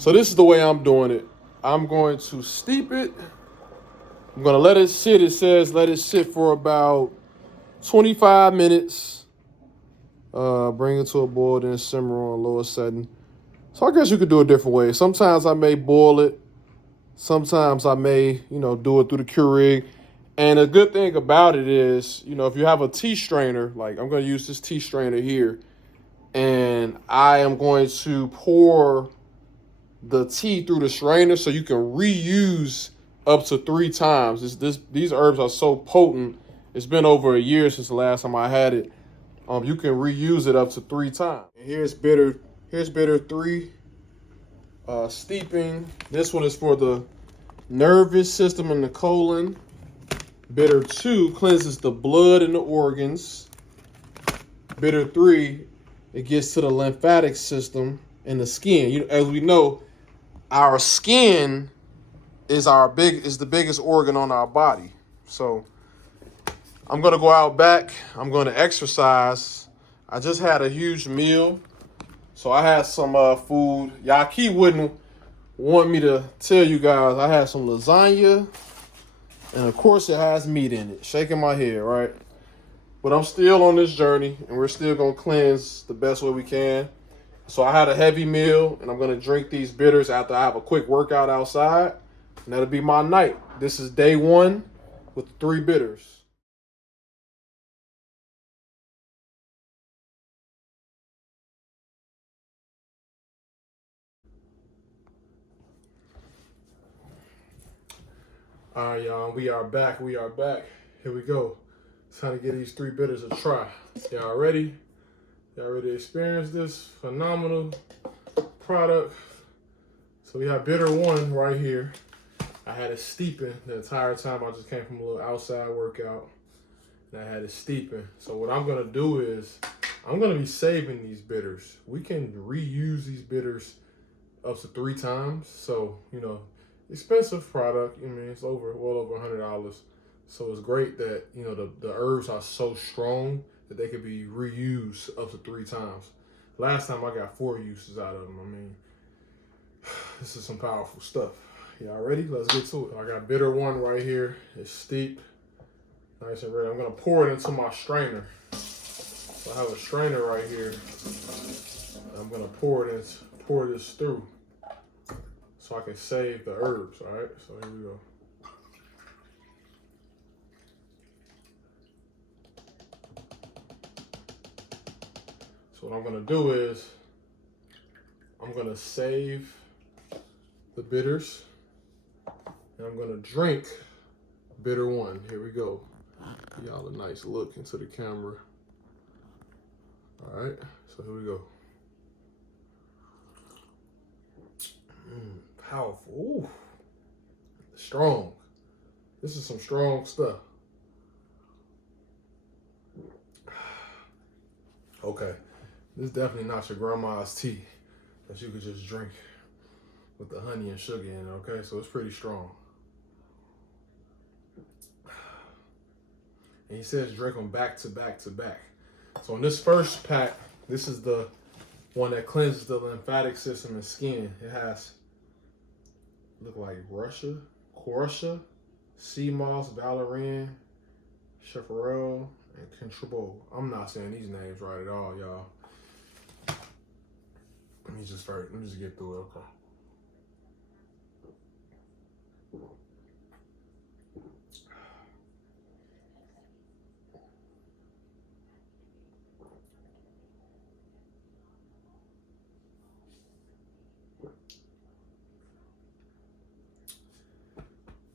So this is the way I'm doing it. I'm going to steep it. I'm going to let it sit. It says let it sit for about 25 minutes. Bring it to a boil, then simmer on lower setting. So I guess you could do it different ways. Sometimes I may boil it. Sometimes I may, do it through the Keurig. And a good thing about it is, if you have a tea strainer, like I'm going to use this tea strainer here, and I am going to pour the tea through the strainer so you can reuse up to 3 times. These herbs are so potent. It's been over a year since the last time I had it. You can reuse it up to 3 times. And here's bitter 3, steeping. This one is for the nervous system and the colon. Bitter 2 cleanses the blood and the organs. Bitter 3, it gets to the lymphatic system and the skin. As we know, our skin is the biggest organ on our body. So I'm gonna go out back. I'm gonna exercise. I just had a huge meal, so I had some food. Yahki wouldn't want me to tell you guys. I had some lasagna, and of course it has meat in it. Shaking my head, right? But I'm still on this journey, and we're still gonna cleanse the best way we can. So I had a heavy meal, and I'm gonna drink these bitters after I have a quick workout outside, and that'll be my night. This is day 1 with 3 bitters. All right, y'all, we are back. Here we go. It's time to give these 3 bitters a try. Y'all ready? Y'all ready to experience this phenomenal product? So we have bitter 1 right here. I had it steeping the entire time. I just came from a little outside workout, and I had it steeping. So what I'm gonna do is I'm gonna be saving these bitters. We can reuse these bitters up to 3 times. So, expensive product. It's well over $100. So it's great that, the herbs are so strong that they could be reused up to 3 times. Last time I got 4 uses out of them. This is some powerful stuff. Y'all ready? Let's get to it. I got bitter 1 right here. It's steeped, nice and ready. I'm gonna pour it into my strainer. So I have a strainer right here. I'm gonna pour this through so I can save the herbs. All right. So here we go. So what I'm gonna do is I'm gonna save the bitters, and I'm gonna drink bitter 1. Here we go. Give y'all a nice look into the camera. All right, so here we go. Powerful. Ooh. Strong. This is some strong stuff. Okay, this is definitely not your grandma's tea that you could just drink with the honey and sugar in it, okay? So it's pretty strong. And he says drink them back to back to back. So in this first pack, this is the one that cleanses the lymphatic system and skin. It has, look like Russia, sea moss, valerian, chaparral, and contribol. I'm not saying these names right at all, y'all. Let me just get through it, okay?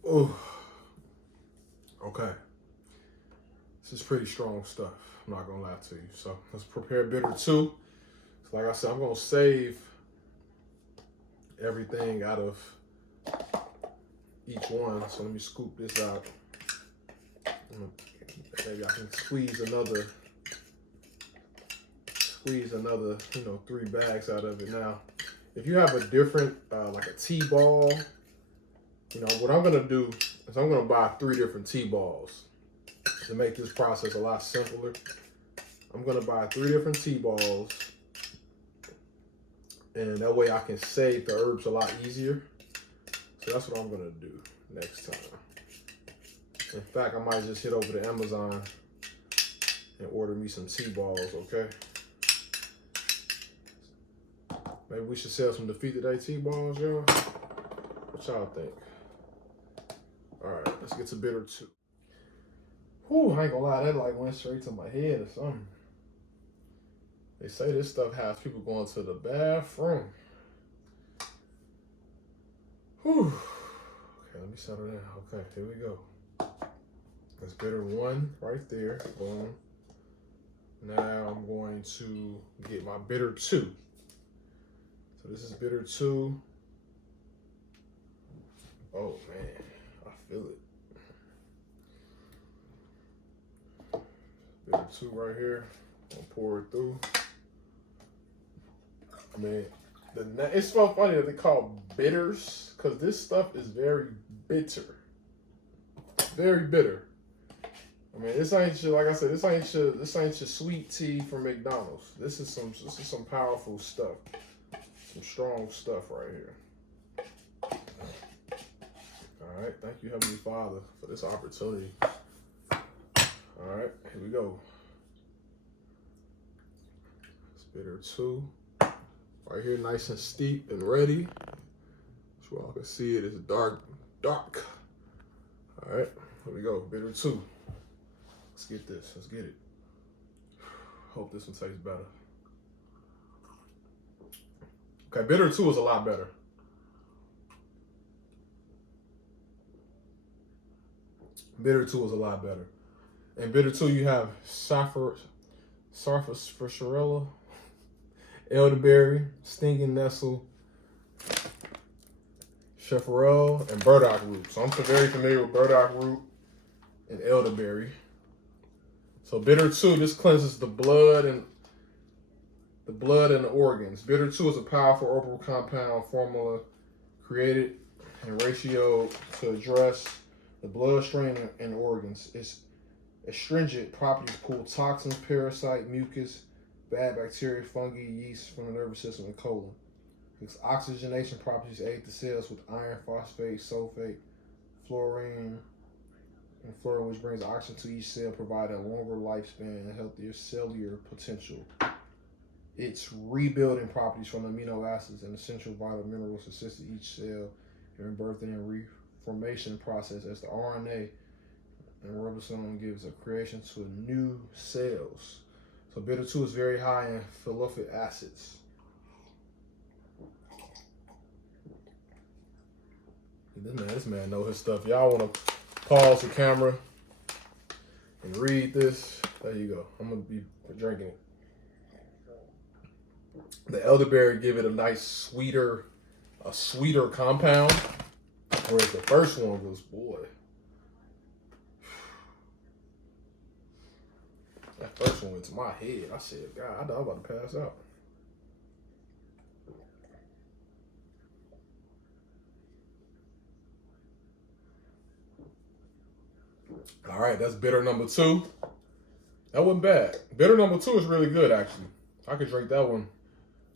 Oh, okay. This is pretty strong stuff. I'm not gonna lie to you. So let's prepare bitter 2. So like I said, I'm gonna save everything out of each one. So let me scoop this out. Maybe I can squeeze another, 3 bags out of it. Now, if you have a different, like a tea ball, what I'm gonna do is I'm gonna buy 3 different tea balls to make this process a lot simpler. I'm gonna buy 3 different tea balls, And that way I can save the herbs a lot easier. So that's what I'm gonna do next time. In fact, I might just hit over to Amazon and order me some tea balls, okay? Maybe we should sell some Defeat Today tea balls, y'all. What y'all think? All right, let's get to bitter 2. Whew, I ain't gonna lie, that like went straight to my head or something. They say this stuff has people going to the bathroom. Whew. Okay, let me settle down. Okay, here we go. That's bitter 1 right there. Boom. Now I'm going to get my bitter 2. So this is bitter 2. Oh man, I feel it. Bitter 2 right here. I'm gonna pour it through. I mean, it's so funny that they call bitters, because this stuff is very bitter. Very bitter. I mean, this ain't your, like I said, this ain't your sweet tea from McDonald's. This is some powerful stuff. Some strong stuff right here. All right, thank you, Heavenly Father, for this opportunity. All right, here we go. It's bitter 2. Right here, nice and steep and ready. So y'all can see it is dark. All right, here we go, bitter 2. Let's get this, let's get it. Hope this one tastes better. Okay, bitter 2 is a lot better. Bitter 2 is a lot better. And bitter 2, you have sarsaparilla, elderberry, stinging nettle, chaparral, and burdock root. So I'm very familiar with burdock root and elderberry. So bitter 2, this cleanses the blood and the organs. Bitter 2 is a powerful herbal compound formula created and ratio to address the bloodstream and organs. Its astringent properties pull toxins, parasite, mucus, bad bacteria, fungi, yeast from the nervous system and colon. Its oxygenation properties aid the cells with iron, phosphate, sulfate, fluorine, which brings oxygen to each cell, providing a longer lifespan and healthier cellular potential. Its rebuilding properties from amino acids and essential vital minerals assist each cell during birthing and reformation process as the RNA and ribosome gives a creation to new cells. So bitter 2 is very high in phenolic acids. This man know his stuff. Y'all want to pause the camera and read this? There you go. I'm gonna be drinking it. The elderberry give it a nice sweeter compound, whereas the first one was, boy, that first one went to my head. I said, God, I thought I was about to pass out. All right, that's bitter number 2. That wasn't bad. Bitter number 2 is really good, actually. I could drink that one.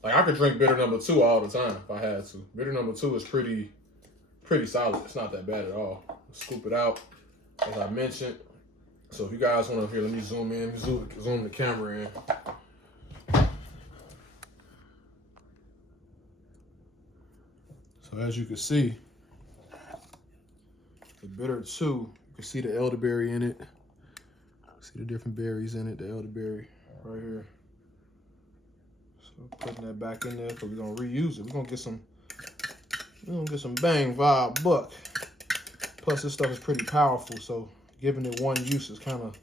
Like, I could drink bitter number 2 all the time if I had to. Bitter number 2 is pretty solid. It's not that bad at all. Scoop it out, as I mentioned. So if you guys want to, here, let me zoom in, zoom the camera in. So as you can see, the bitter 2, you can see the elderberry in it. See the different berries in it, the elderberry right here. So putting that back in there because we're gonna reuse it. We're gonna get some bang vibe buck. Plus this stuff is pretty powerful, so giving it one use is kind of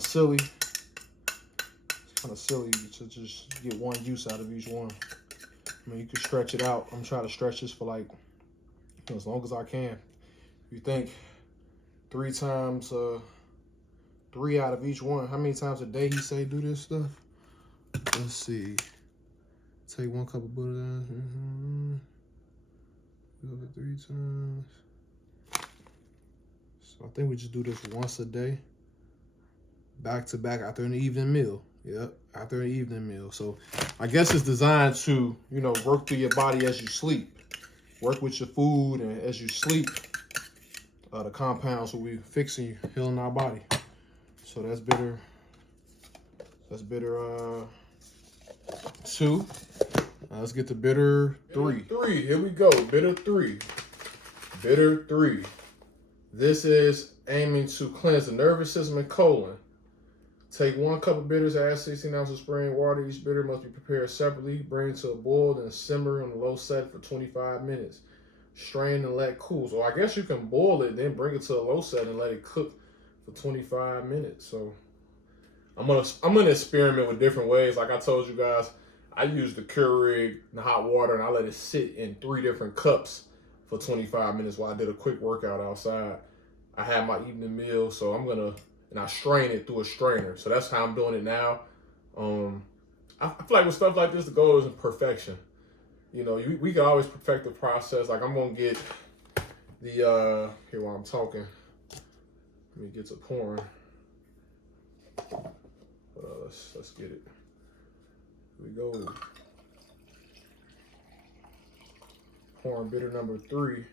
silly. It's kind of silly to just get one use out of each one. I mean, you can stretch it out. I'm trying to stretch this for like, as long as I can. You think 3 times, 3 out of each one. How many times a day he say do this stuff? Let's see. Take 1 cup of butter. Do it 3 times. So I think we just do this once a day, back to back after an evening meal. Yep, after an evening meal. So I guess it's designed to, you know, work through your body as you sleep. Work with your food, and as you sleep, the compounds will be fixing you, healing our body. So that's bitter. That's bitter 2. Let's get to bitter 3. Bitter 3, here we go. Bitter 3. Bitter 3. This is aiming to cleanse the nervous system and colon. Take 1 cup of bitters, add 16 ounces of spring water. Each bitter must be prepared separately. Bring to a boil, then simmer on a low setting for 25 minutes. Strain and let cool. So I guess you can boil it, then bring it to a low setting and let it cook for 25 minutes. So I'm gonna experiment with different ways. Like I told you guys, I use the Keurig, the hot water, and I let it sit in 3 different cups for 25 minutes while I did a quick workout outside. I had my evening meal, so and I strain it through a strainer. So that's how I'm doing it now. I feel like with stuff like this, the goal isn't perfection. You know, we can always perfect the process. Like I'm gonna get the, here while I'm talking, let me get to pouring. Let's get it. Here we go. Pouring bitter number 3.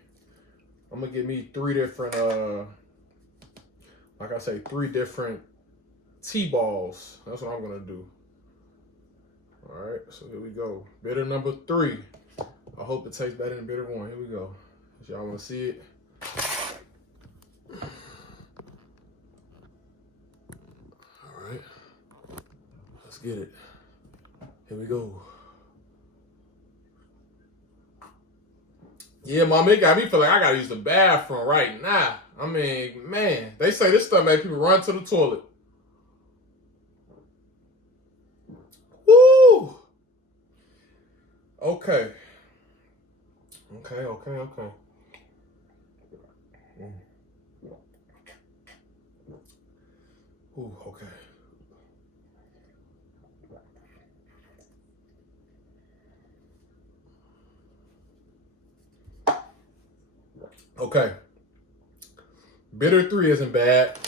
I'm gonna get me 3 different, like I say, 3 different tea balls. That's what I'm gonna do. All right, so here we go. Bitter number 3. I hope it tastes better than bitter 1. Here we go. If y'all wanna see it. All right, let's get it. Here we go. Yeah, mom, it got me feel like I gotta use the bathroom right now. I mean, man, they say this stuff make people run to the toilet. Woo! Okay. Okay. Ooh, okay. Okay. Bitter 3 isn't bad.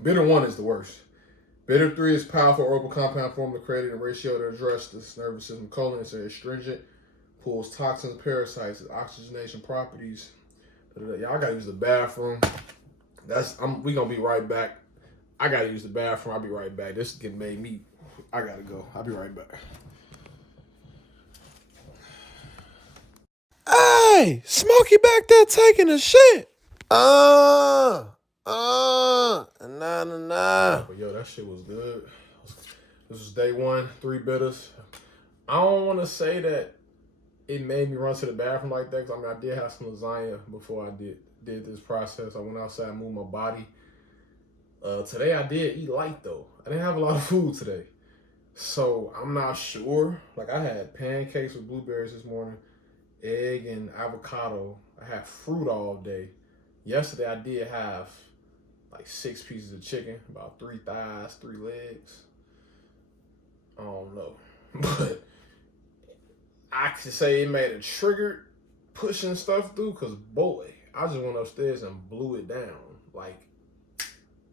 Bitter 1 is the worst. Bitter 3 is powerful herbal compound formula created in ratio to address this nervous system colon. It's astringent, pulls toxins, parasites, oxygenation properties. Y'all gotta use the bathroom. We gonna be right back. I gotta use the bathroom. I'll be right back. This is getting made me. I gotta go. I'll be right back. Hey, Smokey back there taking a shit. Nah. But yo, that shit was good. This was day 1, 3 bitters. I don't want to say that it made me run to the bathroom like that, because I mean, I did have some lasagna before I did this process. I went outside and moved my body. Today I did eat light though. I didn't have a lot of food today. So I'm not sure. Like I had pancakes with blueberries this morning, egg and avocado. I had fruit all day. Yesterday I did have like 6 pieces of chicken, about 3 thighs, 3 legs. I don't know. But I could say it made a trigger pushing stuff through, because boy, I just went upstairs and blew it down. Like,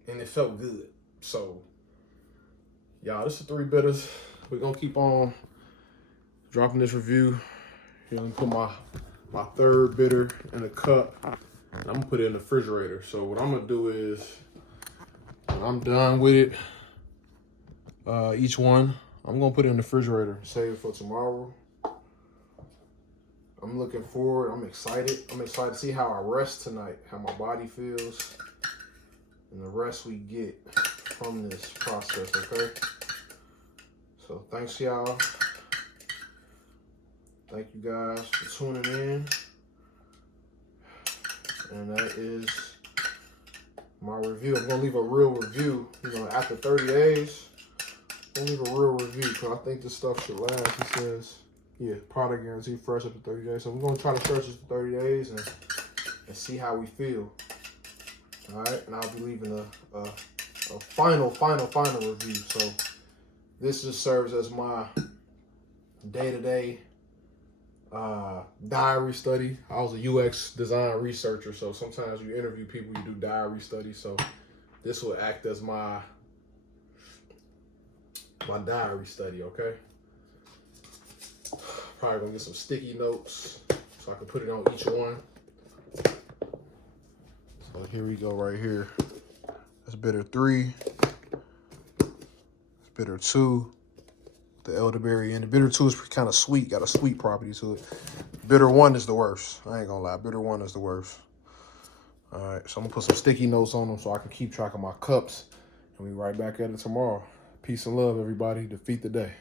and it felt good. So, y'all, this is 3 bitters. We're gonna keep on dropping this review. Here, let me put my 3rd bitter in a cup. And I'm gonna put it in the refrigerator. So what I'm gonna do is, when I'm done with it, each one, I'm gonna put it in the refrigerator, save it for tomorrow. I'm looking forward. I'm excited. I'm excited to see how I rest tonight, how my body feels, and the rest we get from this process, okay? So thanks, y'all. Thank you guys for tuning in. And that is my review. I'm gonna leave a real review, you know, after 30 days. I'm gonna leave a real review, because I think this stuff should last. It says, yeah, product guarantee fresh up to 30 days. So we're gonna try to stretch this for 30 days and see how we feel. All right, and I'll be leaving a final review. So this just serves as my day-to-day diary study. I was a UX design researcher, so sometimes you interview people, you do diary studies. So this will act as my my diary study, okay? Probably gonna get some sticky notes so I can put it on each one. So here we go right here. That's bitter 3. That's bitter 2. The elderberry and the bitter 2 is kind of sweet, got a sweet property to it. Bitter 1 is the worst. I ain't gonna lie, bitter 1 is the worst. All right, so I'm gonna put some sticky notes on them so I can keep track of my cups. And we right back at it tomorrow. Peace and love, everybody. Defeat the day.